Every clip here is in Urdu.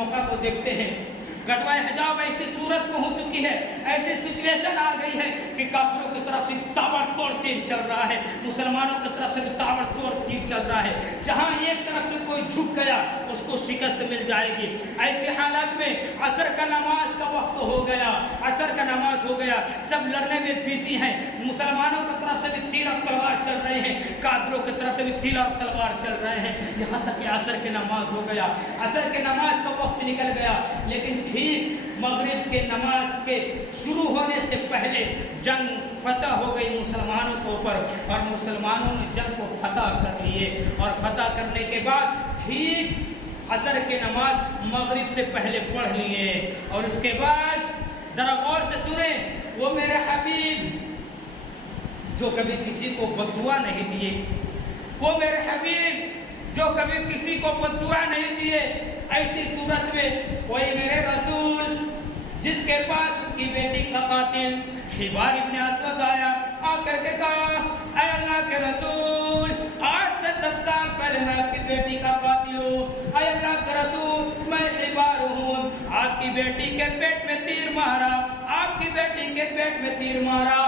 موقع کو دیکھتے ہیں، غزوہ حجاب ایسی صورت میں ہو چکی ہے، ایسی سچویشن آ گئی ہے کہ کافروں کی طرف سے تابڑ توڑ تیر چل رہا ہے، مسلمانوں کی طرف سے تابڑ توڑ تیر چل رہا ہے، جہاں ایک طرف سے کوئی جھک گیا اس کو شکست مل جائے گی۔ ایسے حالات میں عصر کا نماز کا وقت ہو گیا، عصر کا نماز ہو گیا، سب لڑنے میں بیزی ہیں، مسلمانوں کی طرف سے بھی تیر اور تلوار چل رہے ہیں، کافروں کی طرف سے بھی تیر اور تلوار چل رہے ہیں، یہاں تک کہ عصر کی نماز ہو گیا، عصر کی نماز کا وقت نکل گیا، لیکن ٹھیک مغرب کے نماز کے شروع ہونے سے پہلے جنگ فتح ہو گئی مسلمانوں کے اوپر، اور مسلمانوں نے جنگ کو فتح کر لیے، اور فتح کرنے کے بعد ٹھیک عصر کی نماز مغرب سے پہلے پڑھ لیے، اور اس کے بعد ذرا غور سے سنیں، وہ میرے حبیب جو کبھی کسی کو بددعا نہیں دیے، وہ میرے حبیب جو کبھی کسی کو بددعا نہیں دیے، ایسی صورت میں کوئی میرے رسول جس کے پاس ان کی بیٹی کا قاتل حبار ابن اسود آیا، آ کر کے کہا اے اللہ کے رسول، آج سے 10 سال پہلے میں آپ کی بیٹی کا قاتل ہوں، اے اللہ کے رسول میں حبار ہوں، آپ کی بیٹی کے پیٹ میں تیر مارا، آپ کی بیٹی کے پیٹ میں تیر مارا،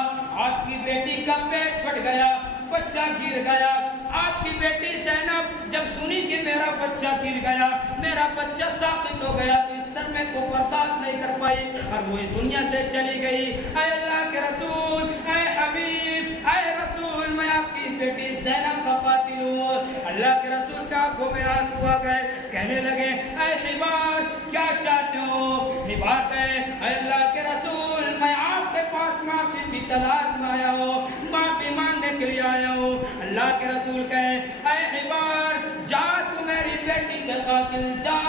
آپ کی بیٹی کا پیٹ پھٹ گیا، بچہ گر گیا، آپ کی بیٹی زینب جب سنی کہ میرا بچہ گر گیا، میرا بچہ ساقط ہو گیا، تو اس صدمے کو برداشت نہیں کر پائی اور وہ اس دنیا سے چلی گئی۔ اے اللہ کے رسول، اے حبیب، اے رسول، میں آپ کی بیٹی زینب کا قاتل ہوں۔ اللہ کے رسول کا آنکھوں میں آنسو آ گئے، کہنے لگے اے حبار کیا چاہتے ہو؟ حبار کہے اے اللہ کے رسول، میں آپ کے پاس معافی کی تلاش میں آیا ہوں، معافی مانگنے کے لیے آیا ہوں۔ اللہ کے رسول کہے اے حبار جا تو میری بیٹی کے قاتل، جا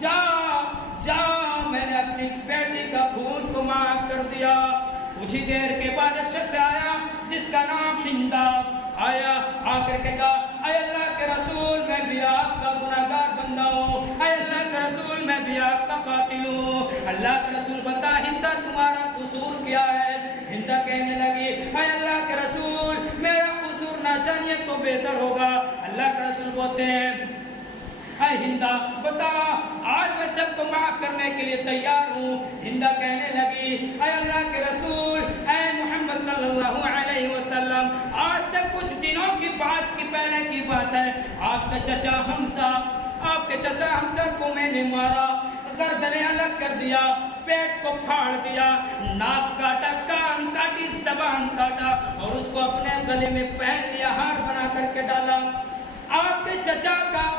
جا جا، میں نے اپنی بیٹی کا خون کو معاف کر دیا۔ کچھ ہی دیر کے بعد ایک شخص آیا جس کا نام ہندا آیا، آ کر کے کہا اے اللہ کے رسول میں بھی آپ کا گناہگار بندہ ہوں، اے اللہ کے رسول میں بھی آپ کا قاتل ہوں۔ اللہ کے رسول بتا ہندا تمہارا قصور کیا ہے؟ ہندا کہنے لگی اے اللہ کے رسول میرا قصور نہ جانیے تو بہتر ہوگا۔ اللہ کے رسول بولتے ہیں اے ہندا بتا، آج میں سب کو معاف کرنے کے لیے تیار ہوں۔ ہندا کہنے لگی اے اللہ کے رسول، اے محمد صلی اللہ علیہ وسلم، آج سے کچھ دنوں کی بات کی پہلے کی بات ہے، آپ کے چچا حمزہ کو میں نے مارا، گردنیں الگ کر دیا، پیٹ کو پھاڑ دیا، ناک کاٹا، کان کاٹی، زبان کاٹا، اور اس کو اپنے گلے میں پہن لیا، ہار بنا کر کے ڈالا۔ آپ کے چچا کا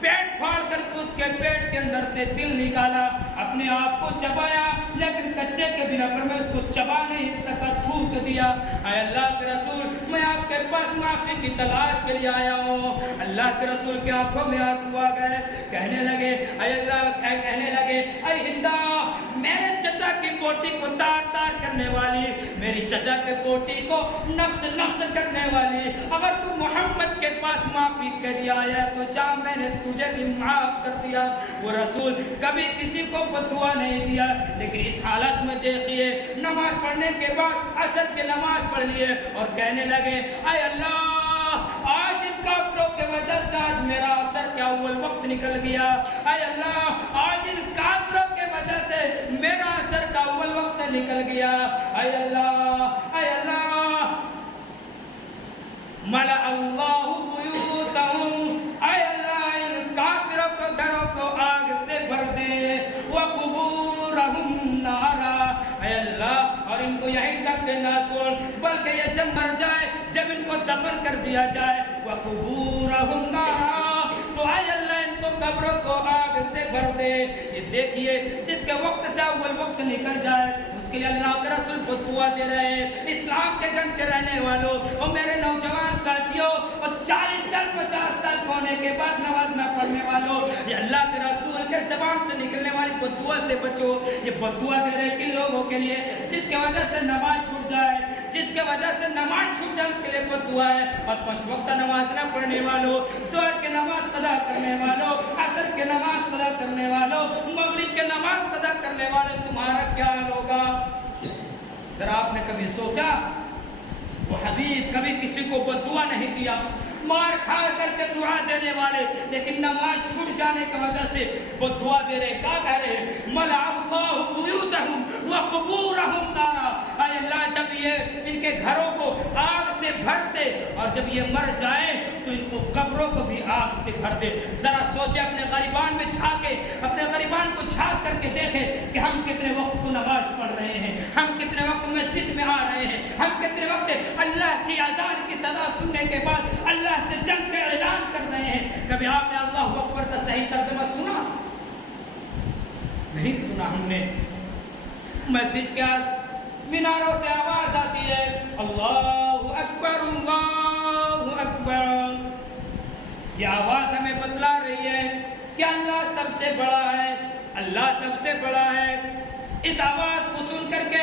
پیٹ پھاڑ کر کے اس کے پیٹ کے اندر سے دل نکالا، اپنے آپ کو چبایا، لیکن کچے کے بنا پر میں اس کو چبا نہیں سکا، تھوک دیا۔ اے اللہ کے رسول میں آپ کے پاس معافی کی تلاش کے لیے آیا ہوں۔ اللہ کے رسول کی آنکھوں میں آنسو آ گئے، کہنے لگے اے ہندا، میرے چچا کی بوٹی کو تار تار کرنے والی، میری چچا کے بوٹی کو نفس کرنے والی، اگر تو محمد کے پاس معافی کے لیے آیا تو جا، میں نے تجھے بھی معاف کر دیا۔ وہ رسول کبھی کسی کو بددعا نہیں دیا، لیکن اس حالت میں دیکھیے نماز پڑھنے کے بعد عصر کی نماز پڑھ لیے اور کہنے لگے اے اللہ، آج ان کافروں کے وجہ سے آج میرا عصر کا اول وقت نکل گیا، اے اللہ آج ان کافروں کے وجہ سے میرا عصر کا اول وقت نکل گیا، اے اللہ ملا اللہ بیوتہم، اے اللہ ان کافروں کو گھروں کو آگ سے بھر دے، وقبورہم نارا، اے اللہ اور ان کو یہیں تک نہ چھوڑ بلکہ یہ جب مر جائے، جب ان کو دفن کر دیا جائے، وقبورہم نارا، تو اے اللہ ان کو قبروں کو آگ سے بھر دے۔ یہ دیکھیے جس کے وقت سے اول وقت نکل جائے اس کے لیے اللہ کے رسول کو دعا دے رہے ہیں۔ اسلام کے گھر کے رہنے والوں اور میرے نوجوان ساتھیوں اور 40 سال 50 سال ہونے کے بعد نماز نہ پڑھنے والوں، یہ اللہ کے رسول کے زبان سے نکلنے والی بددعا سے بچو۔ یہ بددعا دے رہے کن لوگوں کے لیے؟ جس کی وجہ سے نماز چھوٹ جائے، جس کی وجہ سے نماز چھوٹ جائے اس کے لیے بددعا ہے۔ اور 5 وقت نماز نہ پڑھنے والوں، ظہر کی نماز قضا کرنے والوں، عصر کی نماز قضا کرنے والوں، مغرب کی نماز قضا کرنے والوں، تمہارا کیا حال ہوگا؟ ذرا آپ نے کبھی سوچا؟ وہ حبیب کبھی کسی کو بددعا نہیں دیا، مار کھا کر کے دعا دینے والے، لیکن نماز چھوٹ جانے کی وجہ سے وہ دعا دے رہے، کیا کہہ رہے؟ ملع اللہ بیوتہم وقبورہم نارا، اے اللہ جب یہ ان کے گھروں کو آگ سے بھر دے اور جب یہ مر جائیں تو ان کو قبروں کو بھی آگ سے بھر دے۔ ذرا سوچے، اپنے غریبان میں جھانکے، اپنے غریبان کو جھانک کر کے دیکھیں کہ ہم کتنے وقت کو نماز پڑھ رہے ہیں، ہم کتنے وقت مسجد میں آ رہے ہیں، ہم کتنے وقت اللہ کی اذان کی صدا سننے کے بعد اللہ سے جنگ کا اعلان کر رہے ہیں۔ کبھی آپ نے اللہ اکبر کا صحیح ترجمہ سنا؟ نہیں سنا ہم نے۔ مسجد کے میناروں سے آواز آتی ہے اللہ اکبر اللہ اکبر، یہ آواز ہمیں بتلا رہی ہے کہ اللہ سب سے بڑا ہے، اللہ سب سے بڑا ہے۔ اس آواز کو سن کر کے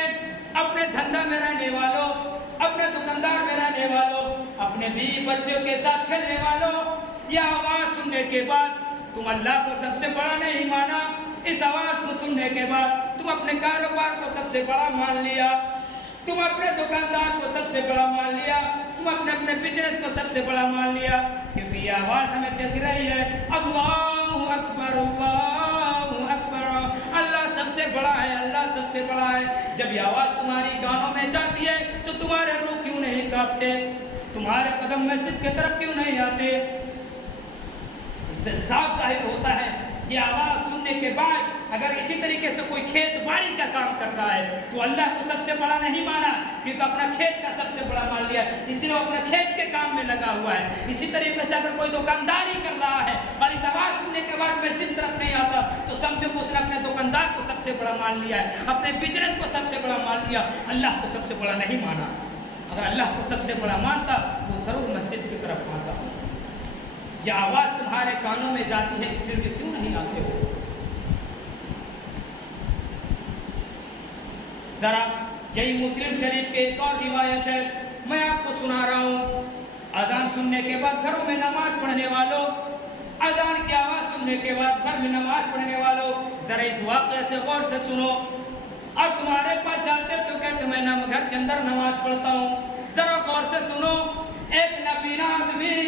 اپنے دھندا میں رہنے والوں، اپنے دکاندار میں رہنے والوں، اپنے بیوی بچوں کے ساتھ کھیلنے والوں، یہ آواز سننے کے بعد تم اللہ کو سب سے بڑا نہیں مانا، اس آواز کو سننے کے بعد تم اپنے کاروبار کو سب سے بڑا مان لیا، تم اپنے دکاندار کو سب سے بڑا مان لیا، تم اپنے بزنس کو سب سے بڑا مان لیا، کیونکہ یہ آواز ہمیں دیکھ رہی ہے اللہ اکبر اللہ اکبر، اللہ سب سے بڑا ہے، اللہ سب سے بڑا ہے۔ جب یہ آواز تمہاری کانوں میں جاتی ہے تو تمہارے روح کیوں نہیں کانپتے؟ تمہارے قدم مسجد کی طرف کیوں نہیں آتے؟ اس سے صاف ظاہر ہوتا ہے یہ آواز سننے کے بعد اگر اسی طریقے سے کوئی کھیت باڑی کا کام کر رہا ہے تو اللہ کو سب سے بڑا نہیں مانا، کیونکہ اپنا کھیت کا سب سے بڑا مان لیا، اس لیے وہ اپنے کھیت کے کام میں لگا ہوا ہے۔ اسی طریقے سے اگر کوئی دکانداری کر رہا ہے اور اس آواز سننے کے بعد مسجد طرف نہیں آتا تو سمجھو کہ اس نے اپنے دکاندار کو سب سے بڑا مان لیا ہے، اپنے بزنس کو سب سے بڑا مان لیا، اللہ کو سب سے بڑا نہیں مانا۔ اگر اللہ کو سب سے بڑا مانتا تو ضرور مسجد کی طرف آتا۔ یہ آواز تمہارے کانوں میں جاتی ہے پھر بھی کیوں نہیں آتے ہو؟ ذرا یہی مسلم شریف کے ایک اور روایت ہے، میں آپ کو سنا رہا ہوں۔ اذان سننے کے بعد گھروں میں نماز پڑھنے والوں، اذان کی آواز سننے کے بعد گھر میں نماز پڑھنے والوں، ذرا اس واقعے سے غور سے سنو۔ اور تمہارے پاس جاتے تو کہتے میں گھر کے اندر نماز پڑھتا ہوں، ذرا غور سے سنو۔ ایک نبینا آدمی،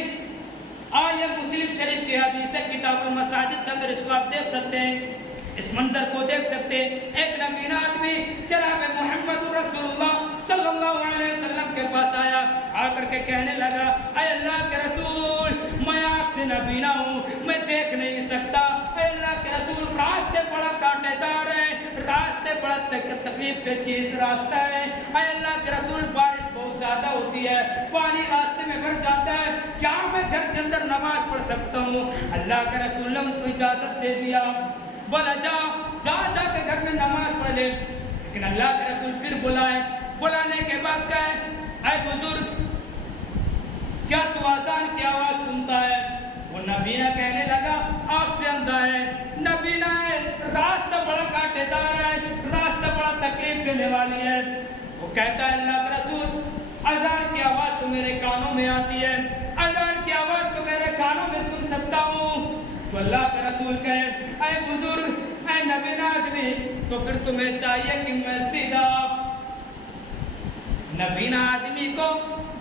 اور یہ مسلم شریف کی حدیث ہے، کتاب المساجد کے اندر اس کو آپ دیکھ سکتے ہیں، اس منظر کو دیکھ سکتے ہیں۔ ایک نبینا آدمی جناب محمد رسول اللہ صلی اللہ علیہ وسلم کے پاس آیا، آ کر کے کہنے لگا اے اللہ کے رسول میں آپ سے نبینا ہوں، میں دیکھ نہیں سکتا، اے اللہ کے رسول راستے بڑا کانٹے دار ہے، راستے بڑا تکلیف کے چیز راستہ ہے، اے اللہ کے رسول بارش بہت زیادہ ہوتی ہے، پانی راستے میں بھر جاتا ہے، کیا میں گھر کے اندر نماز پڑھ سکتا ہوں؟ اللہ کے رسول نے ان کو اجازت دے دیا، بولا جا کے گھر میں نماز پڑھ لے۔ لیکن اللہ کے رسول پھر بلائے، بلانے کے بعد کہے اے بزرگ کیا تو اذان کی آواز سنتا ہے؟ وہ نبینا کہنے لگا آپ سے اندھا ہے، نبینا ہے، راستہ بڑا کانٹے دار ہے، راستہ بڑا تکلیف دینے والی ہے۔ وہ کہتا ہے اللہ کے رسول اذان کی آواز تو میرے کانوں میں آتی ہے، اذان کی آواز تو میرے کانوں میں سن سکتا ہوں۔ تو اللہ کے رسول کہے اے بزرگ اے نبینا آدمی تو پھر تمہیں چاہیے کہ میں سیدھا نبینا آدمی کو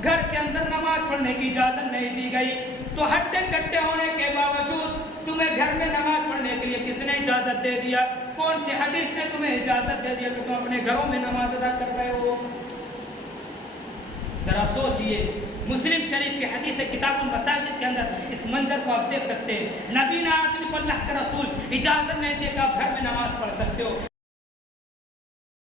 گھر کے اندر نماز پڑھنے کی اجازت نہیں دی گئی، تو ہٹے کٹے ہونے کے باوجود تمہیں گھر میں نماز پڑھنے کے لیے کس نے اجازت دے دیا؟ کون سی حدیث نے تمہیں اجازت دے دیا کہ تم اپنے گھروں میں نماز ادا کر رہے ہو؟ ذرا سوچئے، مسلم شریف کی حدیث کتاب المساجد کے اندر اس منظر کو آپ دیکھ سکتے ہیں، نبینا آدمی کو اللہ کے رسول اجازت نہیں دے کہ آپ گھر میں نماز پڑھ سکتے ہو۔